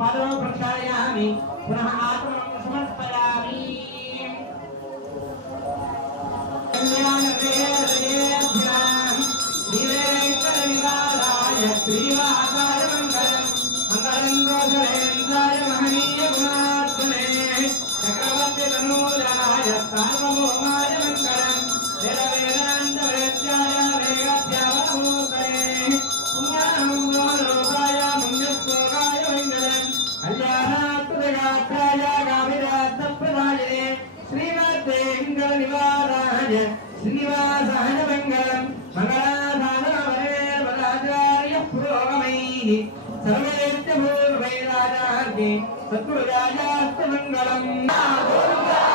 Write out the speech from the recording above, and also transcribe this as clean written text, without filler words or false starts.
पादौ प्रक्षालयामि पुनः आत्मनं समर्पयामि श्रीवासाय मंगलम मंगलम गोधरेन्द्राय महनीय गुणात्मने चक्रवर्ती तनूराय सार्वभौमाय मंगलम वेदांत वेद्याय वेगाध्यावनमूर्तये पुण्याहं लोकाय मंगलश्लोकाय मंगलम कल्याणात्मगात्राय गाभिरात्मप्रदायिने श्रीमते इंद्रनिवाराय श्रीनिवासाय मंगलम सर्वेत्य पूर्वैराजार्गे सत्पुरुषायास्तु मंगलम्।